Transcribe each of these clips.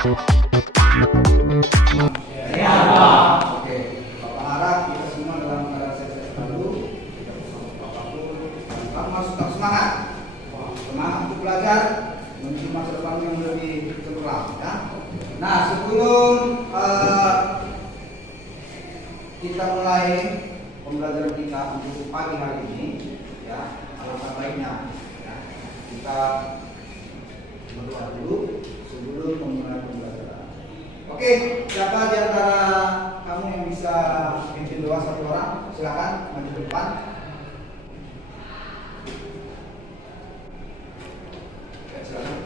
Ya. Oke, Bapak harap kita semua dalam keadaan sehat selalu. Kita bersama Bapak harus tetap semangat. Semangat untuk belajar menuju masa depan yang lebih cemerlang. Ya. Nah, sebelum kita mulai pembelajaran kita untuk pagi hari ini, ya, alangkah baiknya ya, kita berdoa dulu sebelum memulai pembelajaran. Oke, siapa di antara kamu yang bisa pimpin doa satu orang? Silakan maju ke depan. Ya, silakan.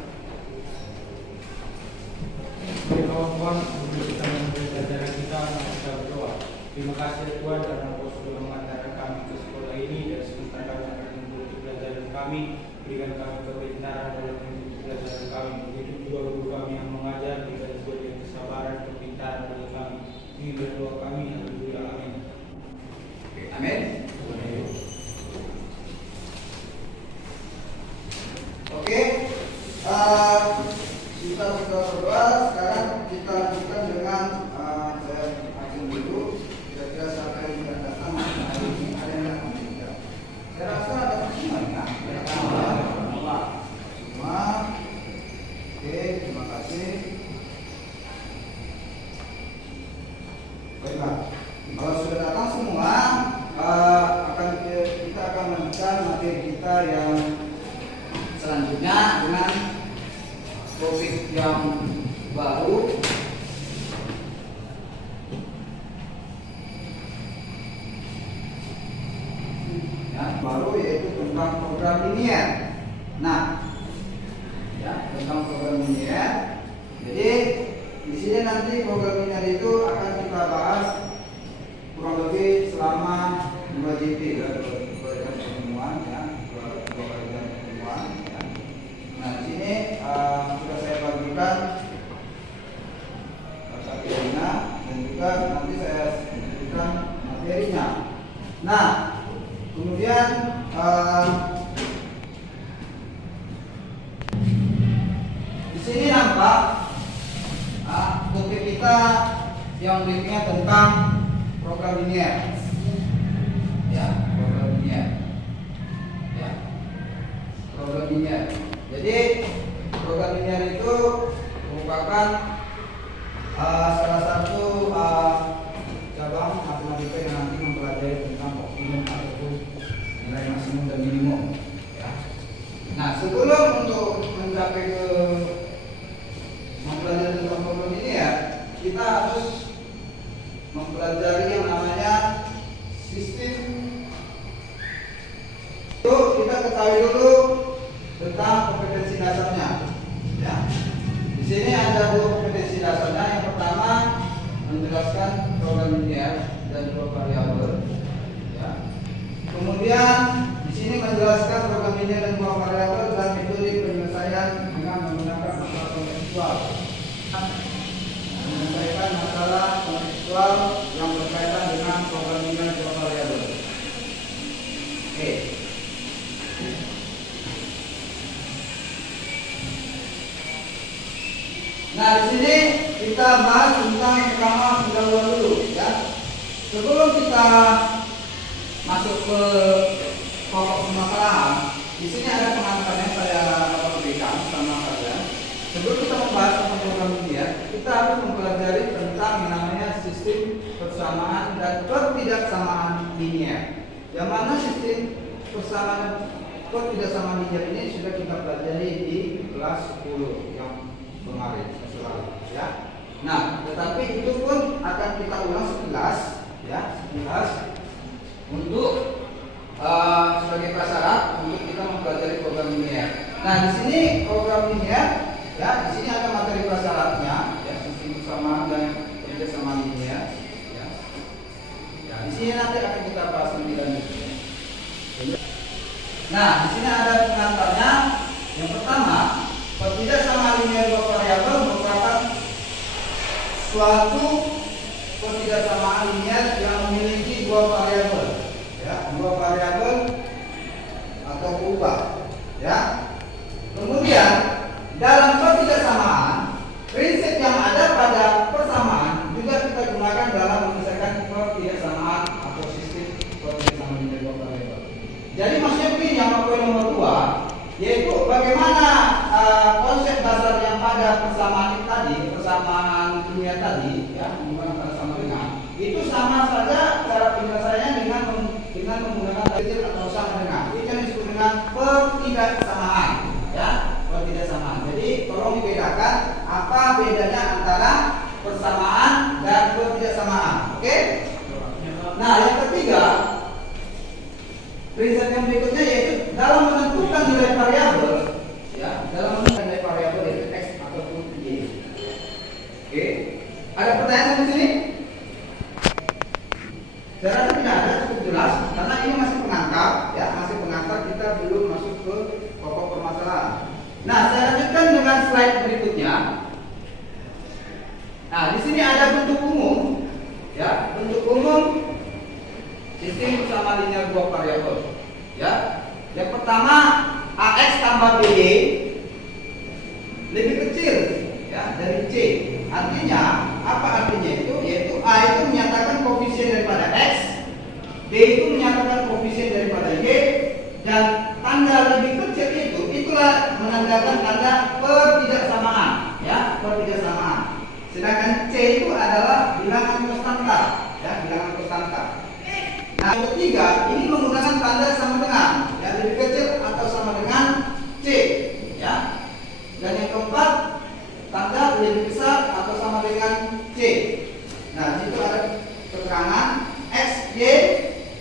Tuhan, untuk kita memulai pelajaran kita berdoa. Terima kasih Tuhan karena Engkau sudah mengantarkan kami ke sekolah ini dan sementara kami akan mengikuti pelajaran kami. Berikan kami kepintaran dalam mengikuti pelajaran kami. Begitu juga guru kami yang mengajar, berikan juga dengan kesabaran, kepintaran bagi kami. Ini berdoa kami, haleluya, amin. Amin. Oke, kita berdoa. Sekarang kita lanjutkan dengan saya ajeng dulu. Kira-kira siapa yang sudah datang hari ini, ada yang datang tidak? Saya rasa ada semua ya. Semua. Oke, terima kasih. Baiklah, kalau sudah datang semua, kita akan melanjutkan materi kita yang selanjutnya dengan topik yang baru. Baru yaitu tentang program linier. Nah, ya, tentang program linier. Jadi di sini nanti program linier itu akan kita bahas kurang lebih selama 2 JP, ya, 2 jam pertemuan, ya, 2 kali jam pertemuan. Ya. Nah, di sini sudah saya bagikan materinya dan juga nanti saya berikan materinya. Nah, kemudian di sini nampak topik kita yang berikutnya tentang program linier. Ya, program linier. Ya, program linier. Jadi program linier itu merupakan salah satu cabang matematika yang nanti mempelajari tentang optimum ataupun nilai maksimum dan minimum. Ya. Nah, sebelum untuk mencapai ke mempelajari tentang program ini ya, kita harus mempelajari yang namanya sistem. Itu kita ketahui dulu tentang kompetensi dasarnya. Ya. Di sini ada 2 kompetensi dasarnya. Yang pertama menjelaskan program linier dan 2 variabel. Ya. Kemudian di sini menjelaskan program linier dan 2 variabel dan metode penyelesaian dengan menggunakan masalah kontekstual. Menyelesaikan masalah kontekstual yang berkaitan dengan program linier dan 2 variabel. Oke. Nah, di sini kita bahas tentang pertama pendahuluan dulu, ya. Sebelum kita masuk ke pokok permasalahan, di sini ada pengantar yang saya berikan sama kalian. Sebelum kita membahas tentang program linier, kita harus mempelajari tentang yang namanya sistem persamaan dan ketidaksamaan linier. Yang mana sistem persamaan ketidaksamaan linier ini sudah kita pelajari di kelas 10 yang kemarin selalu, ya. Nah, tetapi itu pun akan kita ulang sekilas, ya, sekilas untuk sebagai prasyarat untuk kita mempelajari program linier. Nah, di sini program linier, ya, di sini ada materi prasyaratnya, ya, sistem persamaan dan ketidaksamaan linier, ya. Ya, di sini nanti akan kita bahas lebih lanjut. Nah, di sini ada pengantarnya. Yang pertama, ketidaksamaan linier 2 variabel merupakan suatu ketidaksamaan linier yang memiliki 2 variabel, ya, 2 variabel atau berubah, ya. Kemudian dalam ketidaksamaan, prinsip yang poin nomor 2, yaitu bagaimana konsep dasar yang pada persamaan itu tadi, persamaan dunia tadi, ya, bukan pada sama dengan, itu sama saja cara penyelesaiannya dengan menggunakan kecil atau sama dengan. Itu yang disebut dengan pertidaksamaan, ya, pertidaksamaan. Jadi tolong dibedakan apa bedanya antara persamaan dan pertidaksamaan. Oke? Nah, yang ketiga, prinsip yang berikutnya yaitu dalam menentukan nilai variabel, ya, dalam menentukan nilai variabel yaitu x ataupun y. Oke, ada pertanyaan di sini? Saya rasa tidak ada, cukup jelas karena ini masih pengantar, ya, masih pengantar, kita belum masuk ke pokok permasalahan. Nah, saya lanjutkan dengan slide berikutnya. Nah, di sini ada bentuk umum, ya, bentuk umum sistem bersama linear dua variabel, ya. Yang pertama ax tambah by lebih kecil, ya, dari c. Artinya apa artinya itu? Yaitu a itu menyatakan koefisien daripada x, b itu menyatakan koefisien daripada y, dan tanda lebih kecil itu itulah menandakan tanda pertidaksamaan, ya, pertidaksamaan. Sedangkan c itu adalah bilangan konstanta, ya, bilangan konstanta. Nah, yang ketiga ini menggunakan tanda sama dengan, ya, lebih kecil atau sama dengan c, ya. Dan yang keempat tanda lebih besar atau sama dengan c. Nah, di situ ada keterangan x, y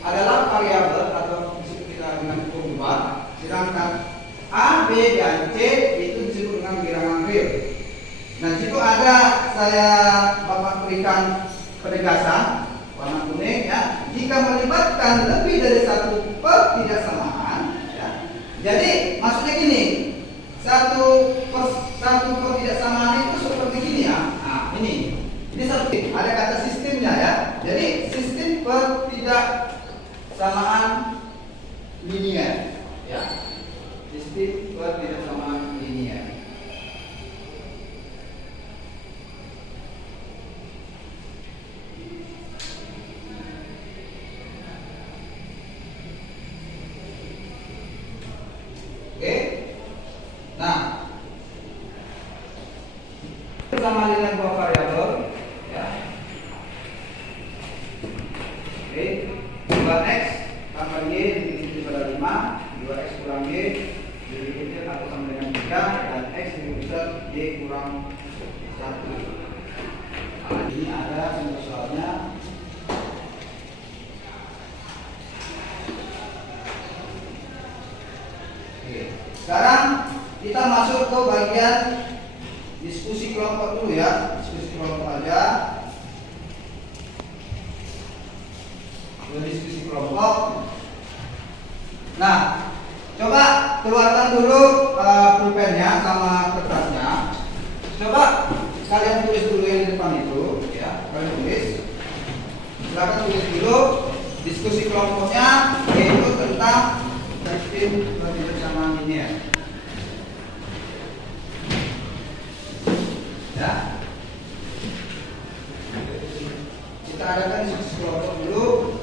adalah variabel atau disebut kita dengan kurva, sedangkan a, b dan c itu disebut dengan bilangan real. Nah, di situ ada saya Bapak berikan penegasan warna kuning, ya. Jika melibatkan lebih dari satu pertidaksamaan, ya. Jadi maksudnya gini, satu pertidaksamaan itu seperti gini, ya. Nah, ini satu, ada kata sistemnya, ya. Jadi sistem pertidaksamaan linear, ya. Sistem pertidaksamaan linear. Oke. Nah, bersama linear dua variabel, ya. Oke, 2x tambah y lebih kecil daripada 5, 2x kurang y lebih kecil atau sama dengan 3, dan x lebih besar y kurang 1. Nah, ini ada contoh soalnya. Sekarang kita masuk ke bagian diskusi kelompok dulu, ya. Diskusi kelompok aja. Diskusi kelompok. Nah, coba keluarkan dulu pulpennya sama kertasnya. Coba kalian tulis dulu yang di depan itu, ya. Kalian tulis. Silakan tulis dulu diskusi kelompoknya, yaitu tentang sistem pertidaksamaan linear, ya. Kita adakan diskusi kelompok dulu.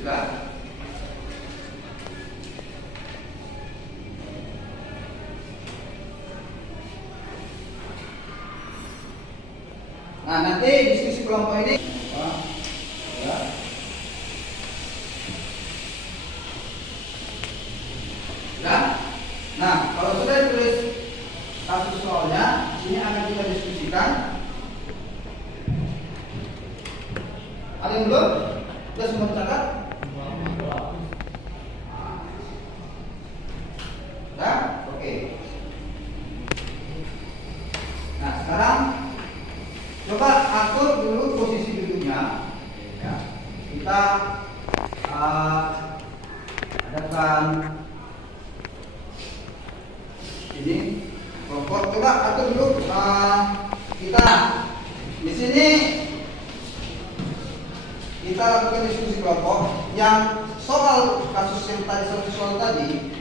Sudah. Nah, nanti diskusi kelompok ini, ya. Ya. Nah, kalau sudah ditulis satu soalnya, sini akan kita diskusikan. Ada yang belum? Sudah semua tercatat? Ya, oke. Nah, sekarang coba atur dulu posisi duduknya, ya. Kita adakan ini kelompok. Coba atur dulu kita di sini kita lakukan diskusi diskusi kelompok yang soal kasus yang tadi, satu soal tadi,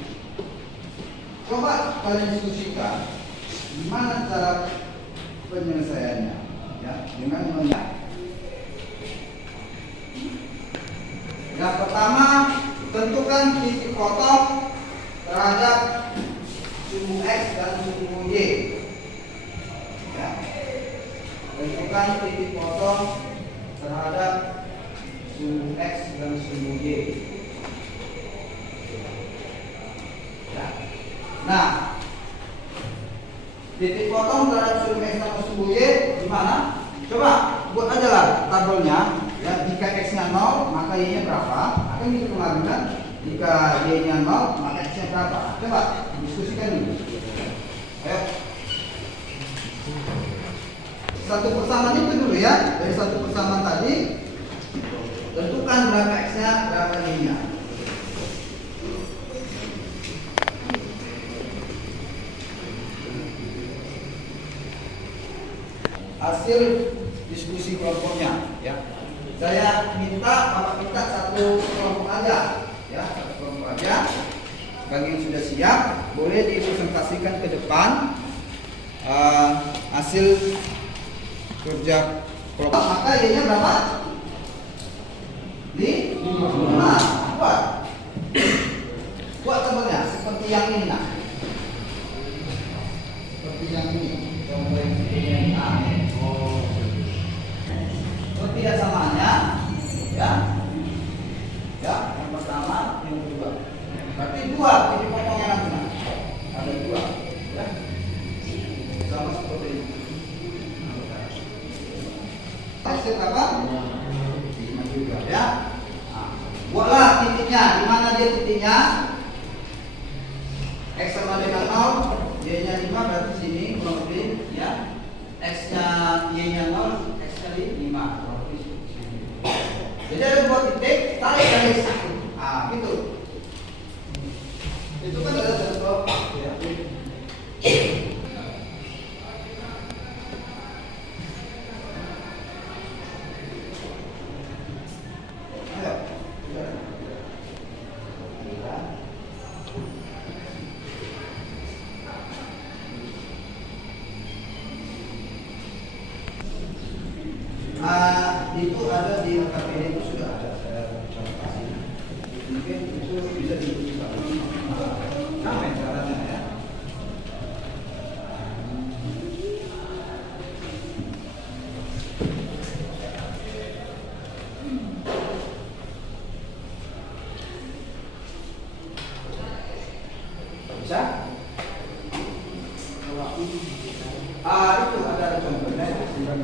coba kalian diskusikan gimana cara penyelesaiannya, ya, dengan melihat. Yang pertama, tentukan titik potong terhadap sumbu X dan sumbu Y. Ya. Tentukan titik potong terhadap sumbu X dan sumbu Y. Ya. Nah, titik potong terhadap sumbu X dan sumbu Y gimana? Coba buat aja lah tabelnya. Ya, jika X-nya 0, maka Y-nya berapa? Akan gitu kemarin kan? Jika Y-nya 0, maka X-nya berapa? Coba diskusikan dulu. Ayo. Satu persamaan itu dulu ya. Dari satu persamaan tadi, tentukan berapa X-nya, berapa Y-nya. Hasil diskusi kelompoknya, ya. Saya minta Bapak minta satu kelompok aja, ya, satu kelompok aja. Bagi yang sudah siap, boleh dipresentasikan ke depan hasil kerja kelompok. Maka Y-nya berapa? 5. Buat tabelnya seperti yang ini, nah. Seperti yang ini. Contoh yang ini. Tidak samanya, ya, ya, yang pertama, yang kedua. Berarti 2 titik potongnya nanti, ada 2, ya, sama seperti ini. Hasil apa? 5 juga, ya. Nah, buatlah titiknya. Di mana dia titiknya? X sama dengan 0, Y-nya 5, berarti sini kurang lebih, ya. X-nya, Y-nya 0, X-nya 5. Jadi ada 2 titik, tarik garis. Gitu. Itu kan ada satu kelompok, ya. Ayo. Itu ada di KPD itu sudah ada, saya kasih. Mungkin itu bisa dibuka. Sama caranya, ya. Bisa? Itu ada contohnya, tinggal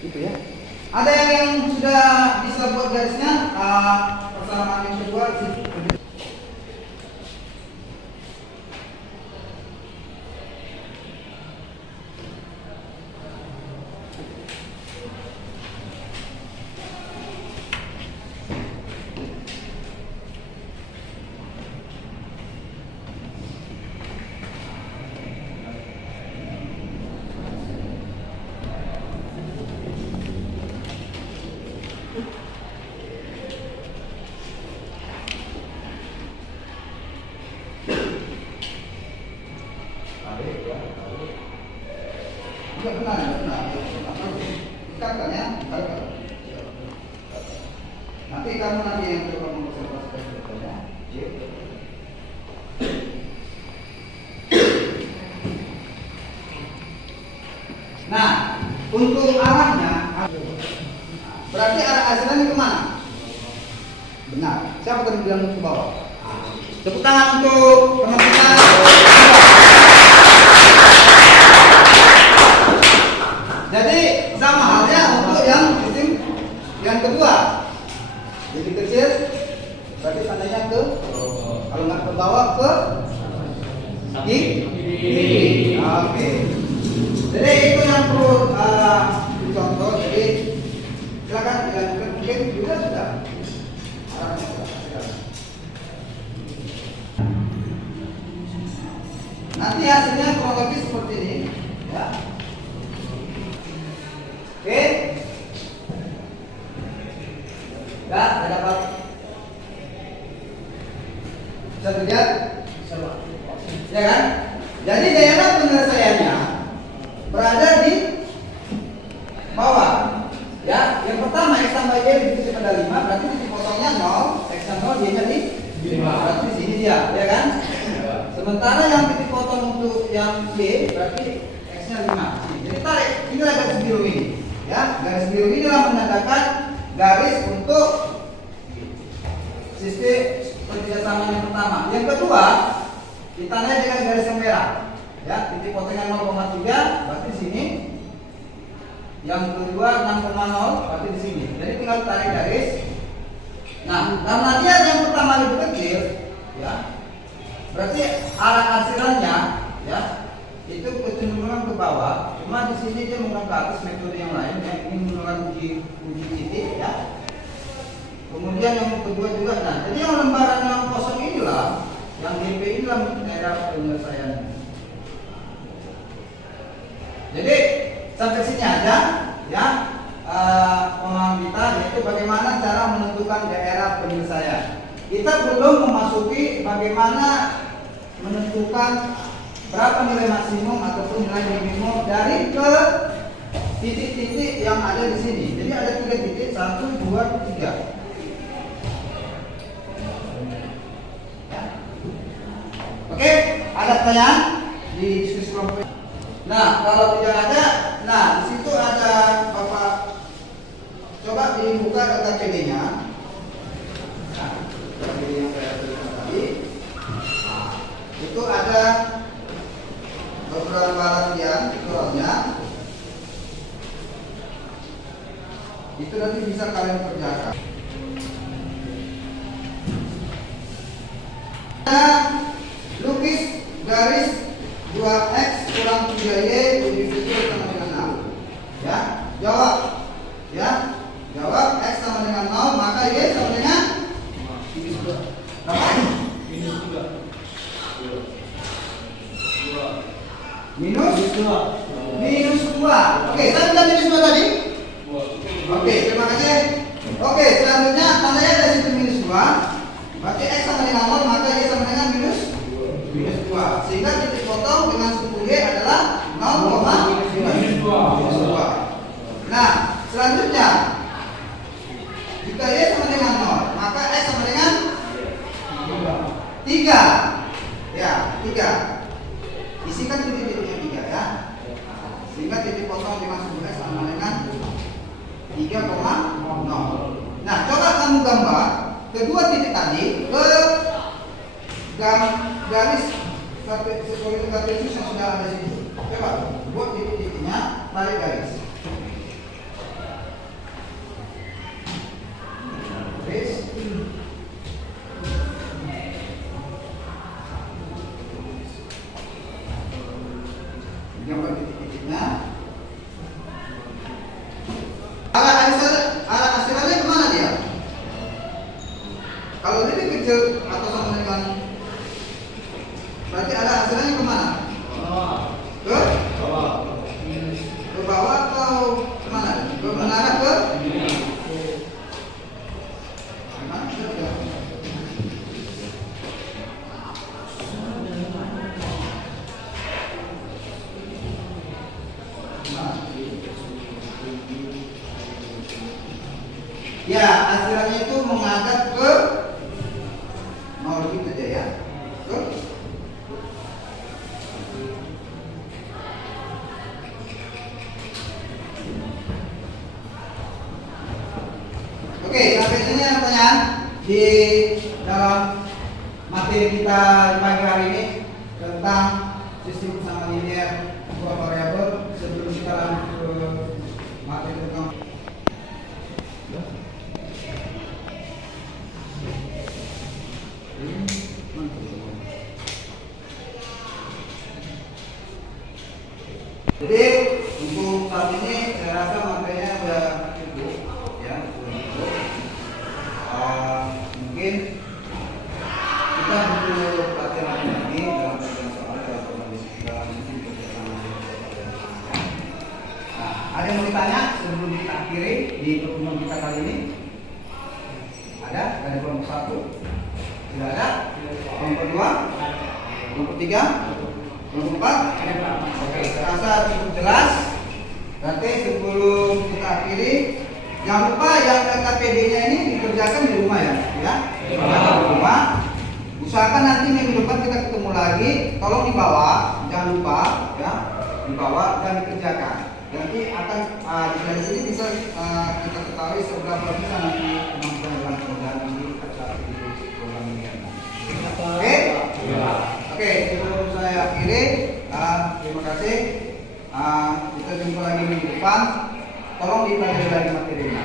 itu ya. Ada yang sudah bisa buat garisnya? Persamaan yang kedua sih. Enggak benar, ikatkan ya, nanti kamu yang coba mengobservasikan betulnya. Nah, untuk arahnya, berarti arah hasilnya kemana? Benar. Siapa tadi bilang ke bawah? Tepuk tangan untuk teman kita. Jadi sama halnya untuk yang sistem yang kedua. Jadi kecil, berarti tandanya ke, kalau nggak ke bawah ke kiri. Oke. Jadi itu yang perlu dicontoh. Jadi silakan dilanjutkan, mungkin juga sudah. Nanti hasilnya kurang lebih seperti ini, ya. Oke. Ya, sudah dapat. Bisa dilihat? Ya kan? Jadi daerah penyelesaiannya berada di bawah. Ya, yang pertama X tambah Y divisi pada 5, berarti titik potongnya 0, X-nya 0, Y-nya di 5. Berarti di sini dia, ya kan? Sementara yang titik potong untuk yang Y berarti X-nya 5. Jadi tarik, inilah garis biru ini. Ya, garis biru inilah menandakan garis untuk sistem kerjasama yang pertama. Yang kedua, ditandai dengan garis yang merah. Ya, titik potongnya 0,3, berarti sini. Yang kedua 6,0, berarti di sini. Jadi tinggal tarik garis. Nah, karena dia yang pertama lebih kecil, ya, berarti arah arsirannya, ya, itu kecenderungan ke bawah. Cuma di sini dia menggunakan ke atas metode yang lain yang ingin menggunakan uji titik, ya. Kemudian yang kedua juga, nah, jadi yang lembaran yang kosong inilah, yang DP inilah daerah penyelesaian. Jadi sampai sini aja, ya, pemahaman kita, yaitu bagaimana cara menentukan daerah penyelesaian. Kita belum memasuki bagaimana menentukan berapa nilai maksimum ataupun nilai minimum dari ke titik-titik yang ada di sini. Jadi ada 3 titik, 1, 2, 3. Oke, ada pertanyaan di diskusi kelompok? Nah, kalau tidak ada, nah di situ ada Bapak, coba dibuka data PD-nya. Nah, data PD yang saya tuliskan tadi, nah, itu ada beberapa latihan tutorialnya. Itu nanti bisa kalian kerjakan. Lukis garis 2x kurang 3y divisi sama dengan 6. Ya, jawab. Ya, jawab x sama dengan 0, maka y sama dengan berapa? Minus 2. Oke, saya minta minus 2 tadi. Oke, terima kasih. Oke, selanjutnya tandanya dari situ minus 2. Berarti x sama dengan 0, maka y sama dengan minus 2. Sehingga titik potong dengan suku y adalah 0,-2. Nah, selanjutnya jika y sama dengan 0, maka x sama dengan 3. Ya, 3. Isikan titik-titiknya 3, ya. Sehingga titik potong dengan suku x sama dengan 3,0. Nah, coba kamu gambar kedua titik tadi ke garis kartesius yang sudah ada di situ. Coba buat titik-titiknya, tarik garis. Garis. Gambar titik-titiknya. Arah asirannya kemana dia? Kalau lebih kecil atau sama dengan, berarti arah asirannya kemana? Ke bawah. Ke bawah atau kemana? Ke mengarah ke? Ya, asirannya itu menghadap ke mau lebih saja, ya. Ke Oke, sampai sini ada pertanyaan di dalam materi materi kita pagi hari ini tentang sistem sama linear dua variabel. Sebelum kita lanjut ke materi tentang jadi untuk saat ini saya rasa materinya sudah cukup ya, sudah cukup. Mungkin kita butuh latihan lagi dalam bagian soal dalam sistem kerjasama. Nah, ada yang mau ditanya sebelum kita akhiri di pertemuan kita kali ini? Ada dari kelompok 1? Tidak ada? Kelompok 2? Kelompok 3? Kelompok 4? Oke, saya rasa cukup jelas. Nanti sebelum kita akhiri, jangan lupa yang KKPD-nya ini dikerjakan di rumah ya, di rumah. Usahakan nanti minggu depan kita ketemu lagi. Tolong dibawa, jangan lupa ya, dibawa dan dikerjakan. Nanti akan dari sini bisa kita ketahui seberapa bisa nanti kemampuan dalam pekerjaan ini acara program ini. Oke? Oke, sebelum saya akhiri, terima kasih. Kita jumpa lagi minggu depan. Tolong dipelajari lagi materinya.